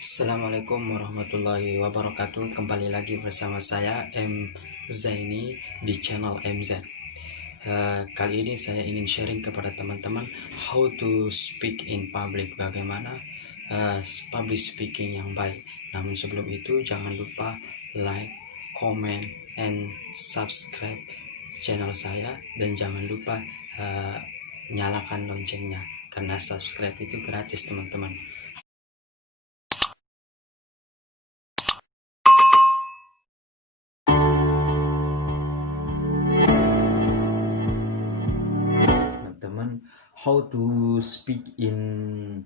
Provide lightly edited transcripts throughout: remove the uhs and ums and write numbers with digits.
Assalamualaikum warahmatullahi wabarakatuh. Kembali lagi bersama saya M Zaini di channel MZ. Kali ini saya ingin sharing kepada teman-teman how to speak in public, bagaimana public speaking yang baik. Namun sebelum itu jangan lupa like, comment, and subscribe channel saya, dan jangan lupa nyalakan loncengnya karena subscribe itu gratis, teman-teman. Teman-teman, how to speak in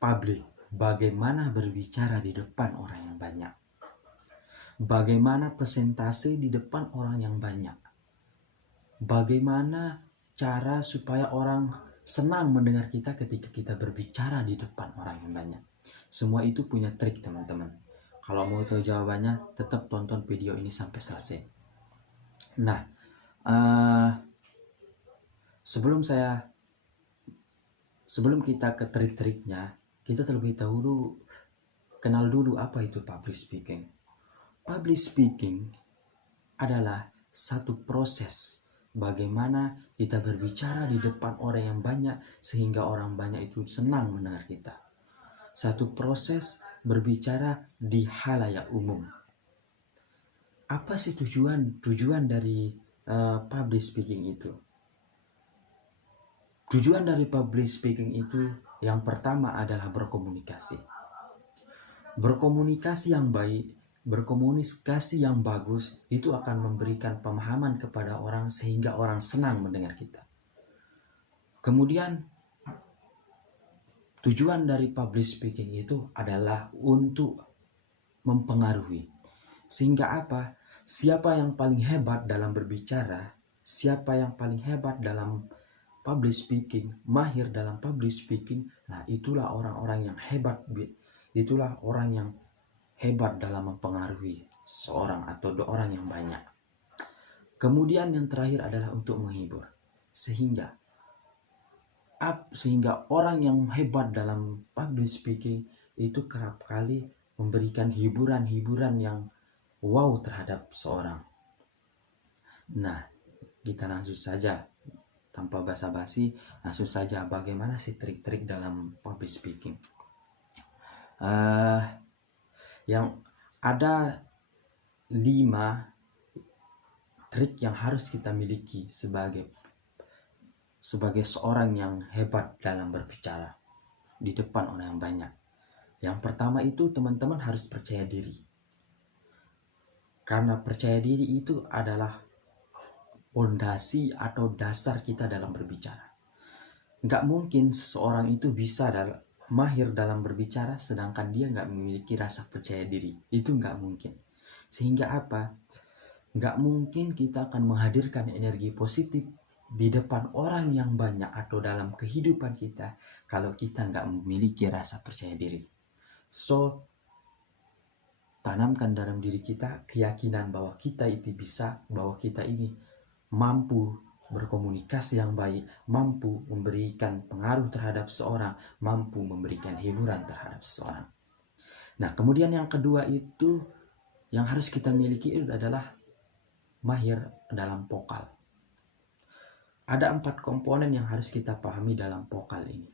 public, bagaimana berbicara di depan orang yang banyak, bagaimana presentasi di depan orang yang banyak, bagaimana cara supaya orang senang mendengar kita ketika kita berbicara di depan orang yang banyak. Semua itu punya trik, teman-teman. Kalau mau tahu jawabannya, tetap tonton video ini sampai selesai. Nah, sebelum kita ke trik-triknya, kita terlebih dahulu kenal dulu apa itu public speaking. Public speaking adalah satu proses bagaimana kita berbicara di depan orang yang banyak sehingga orang banyak itu senang mendengar kita. Satu proses berbicara di halayak umum. Apa sih tujuan dari public speaking itu? Tujuan dari public speaking itu yang pertama adalah berkomunikasi. Berkomunikasi yang baik, berkomunikasi yang bagus itu akan memberikan pemahaman kepada orang sehingga orang senang mendengar kita. Kemudian tujuan dari public speaking itu adalah untuk mempengaruhi. Sehingga apa? Siapa yang paling hebat dalam berbicara, siapa yang paling hebat dalam public speaking, mahir dalam public speaking, nah itulah orang-orang yang hebat. Itulah orang yang hebat dalam mempengaruhi seorang atau orang yang banyak. Kemudian yang terakhir adalah untuk menghibur. Sehingga orang yang hebat dalam public speaking itu kerap kali memberikan hiburan-hiburan yang wow terhadap seorang. Nah, kita langsung saja tanpa basa-basi, langsung saja bagaimana sih trik-trik dalam public speaking. Yang ada 5 trik yang harus kita miliki sebagai seorang yang hebat dalam berbicara di depan orang yang banyak. Yang pertama itu teman-teman harus percaya diri. Karena percaya diri itu adalah pondasi atau dasar kita dalam berbicara. Nggak mungkin seseorang itu bisa mahir dalam berbicara sedangkan dia nggak memiliki rasa percaya diri. Itu nggak mungkin. Sehingga apa? Nggak mungkin kita akan menghadirkan energi positif di depan orang yang banyak atau dalam kehidupan kita kalau kita nggak memiliki rasa percaya diri. So, tanamkan dalam diri kita keyakinan bahwa kita itu bisa, bahwa kita ini mampu berkomunikasi yang baik, mampu memberikan pengaruh terhadap seorang, mampu memberikan hiburan terhadap seseorang. Nah, kemudian yang kedua itu yang harus kita miliki itu adalah mahir dalam vokal. Ada 4 komponen yang harus kita pahami dalam vokal ini.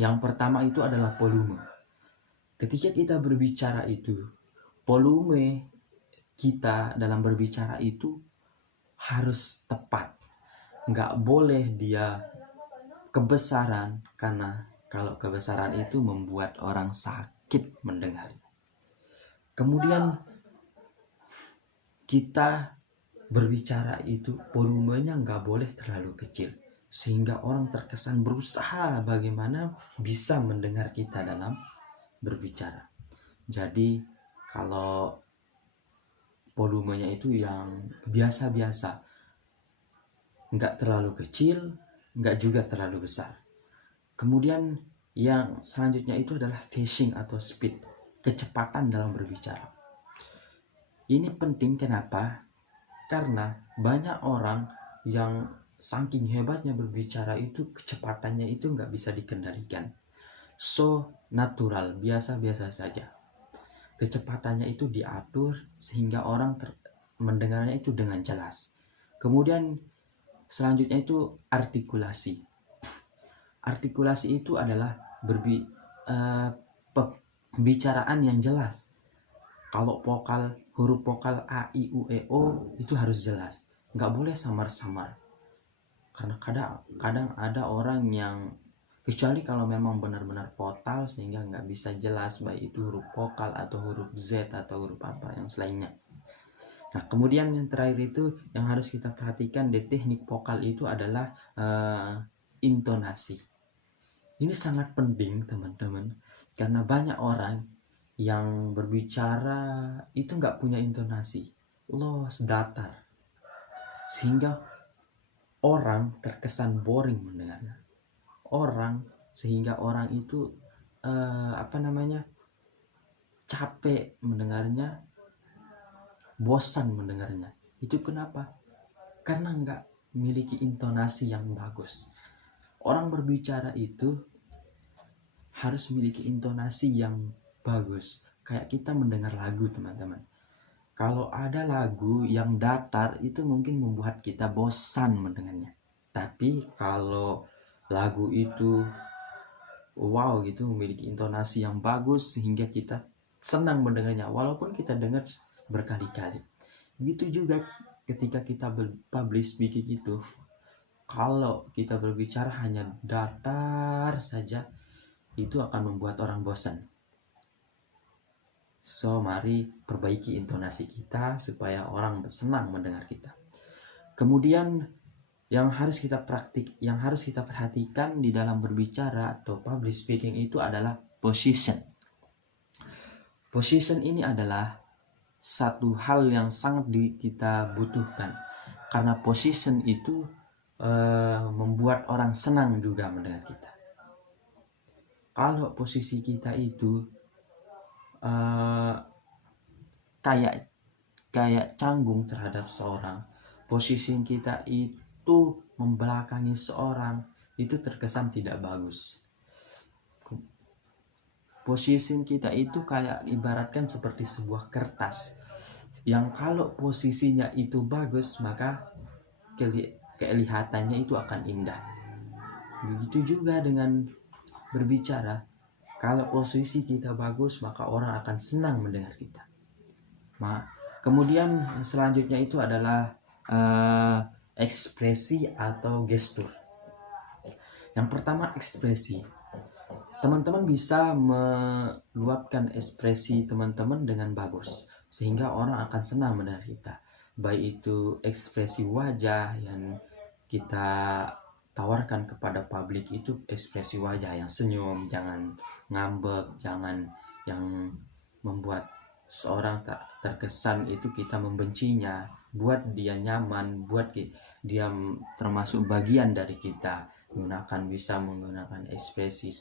Yang pertama itu adalah volume. Ketika kita berbicara itu, volume kita dalam berbicara itu harus tepat. Nggak boleh dia kebesaran, karena kalau kebesaran itu membuat orang sakit mendengarnya. Kemudian kita berbicara itu volumenya nggak boleh terlalu kecil sehingga orang terkesan berusaha bagaimana bisa mendengar kita dalam berbicara. Jadi kalau volumenya itu yang biasa-biasa, nggak terlalu kecil, nggak juga terlalu besar. Kemudian yang selanjutnya itu adalah phasing atau speed, kecepatan dalam berbicara. Ini penting, kenapa? Karena banyak orang yang saking hebatnya berbicara itu kecepatannya itu nggak bisa dikendalikan. so natural, biasa-biasa saja. Kecepatannya itu diatur sehingga orang mendengarnya itu dengan jelas. Kemudian selanjutnya itu artikulasi. Artikulasi itu adalah pembicaraan yang jelas. Kalau huruf vokal A, I, U, E, O itu harus jelas. Nggak boleh samar-samar. Karena kadang ada orang yang, kecuali kalau memang benar-benar total sehingga nggak bisa jelas baik itu huruf vokal atau huruf Z atau huruf apa yang selainnya. Nah, kemudian yang terakhir itu yang harus kita perhatikan di teknik vokal itu adalah intonasi. Ini sangat penting teman-teman, karena banyak orang yang berbicara itu nggak punya intonasi, los, datar, sehingga orang terkesan boring mendengarnya. Sehingga orang itu capek mendengarnya, bosan mendengarnya. Itu kenapa? Karena nggak memiliki intonasi yang bagus. Orang berbicara itu harus memiliki intonasi yang bagus. Kayak kita mendengar lagu, teman-teman. Kalau ada lagu yang datar itu mungkin membuat kita bosan mendengarnya. Tapi kalau lagu itu wow gitu, memiliki intonasi yang bagus sehingga kita senang mendengarnya walaupun kita dengar berkali-kali. Begitu juga ketika kita public speaking itu, kalau kita berbicara hanya datar saja, itu akan membuat orang bosan. So, mari perbaiki intonasi kita supaya orang senang mendengar kita. Kemudian yang harus kita perhatikan di dalam berbicara atau public speaking itu adalah position. Position ini adalah satu hal yang sangat kita butuhkan, karena position itu membuat orang senang juga mendengar kita. Kalau posisi kita itu kayak canggung terhadap seorang, posisi kita itu membelakangi seorang, itu terkesan tidak bagus. Posisi kita itu kayak ibaratkan seperti sebuah kertas yang kalau posisinya itu bagus, maka kelihatannya itu akan indah. Begitu juga dengan berbicara. Kalau posisi kita bagus, maka orang akan senang mendengar kita. Kemudian selanjutnya itu adalah ekspresi atau gestur. Yang pertama, ekspresi. Teman-teman bisa meluapkan ekspresi teman-teman dengan bagus, sehingga orang akan senang mendengar kita. Baik itu ekspresi wajah yang kita tawarkan kepada publik, itu ekspresi wajah yang senyum, jangan ngambek, jangan yang membuat seorang terkesan itu kita membencinya. Buat dia nyaman, buat dia termasuk bagian dari kita. Bisa menggunakan ekspresi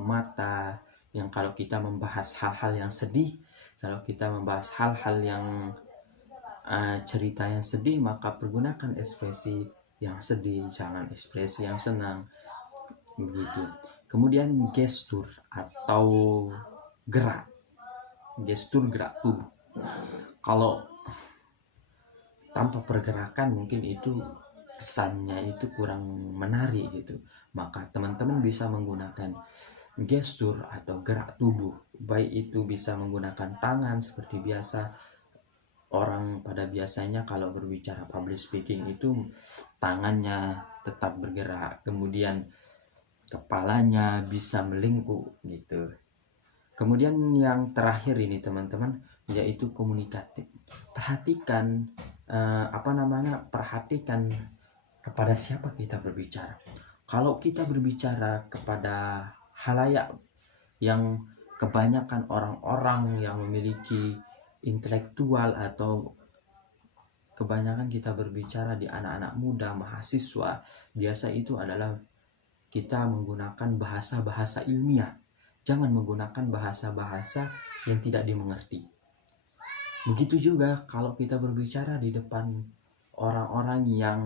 mata, yang kalau kita membahas hal-hal yang sedih, kalau kita membahas hal-hal yang cerita yang sedih, maka pergunakan ekspresi yang sedih, jangan ekspresi yang senang, begitu. Kemudian gestur atau gestur gerak tubuh. Kalau tanpa pergerakan mungkin itu kesannya itu kurang menarik gitu. Maka teman-teman bisa menggunakan gestur atau gerak tubuh, baik itu bisa menggunakan tangan seperti biasa. Orang pada biasanya kalau berbicara public speaking itu tangannya tetap bergerak, kemudian kepalanya bisa melingkup gitu. Kemudian yang terakhir ini teman-teman, yaitu komunikatif. Perhatikan perhatikan kepada siapa kita berbicara. Kalau kita berbicara kepada halayak yang kebanyakan orang-orang yang memiliki intelektual, atau kebanyakan kita berbicara di anak-anak muda, mahasiswa, biasa itu adalah kita menggunakan bahasa-bahasa ilmiah. Jangan menggunakan bahasa-bahasa yang tidak dimengerti. Begitu juga kalau kita berbicara di depan orang-orang yang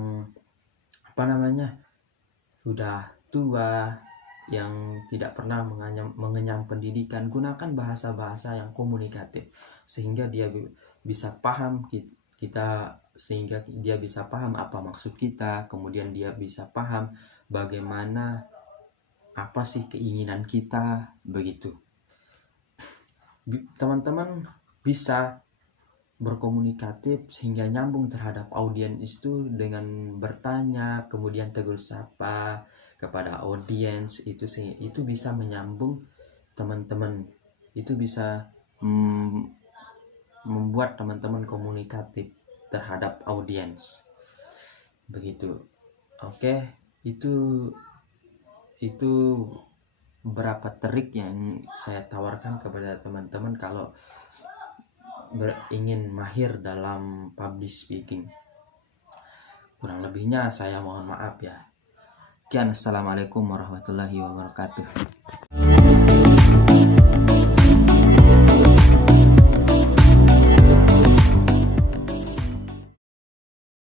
sudah tua, yang tidak pernah mengenyam pendidikan, gunakan bahasa-bahasa yang komunikatif sehingga dia bisa paham kita, sehingga dia bisa paham apa maksud kita, kemudian dia bisa paham bagaimana, apa sih keinginan kita, begitu. Teman-teman bisa berkomunikatif sehingga nyambung terhadap audiens itu dengan bertanya, kemudian tegur sapa kepada audiens itu bisa menyambung teman-teman, itu bisa membuat teman-teman komunikatif terhadap audiens, begitu. Oke, itu beberapa trik yang saya tawarkan kepada teman-teman kalau ingin mahir dalam public speaking. Kurang lebihnya saya mohon maaf ya. Sekian, assalamualaikum warahmatullahi wabarakatuh.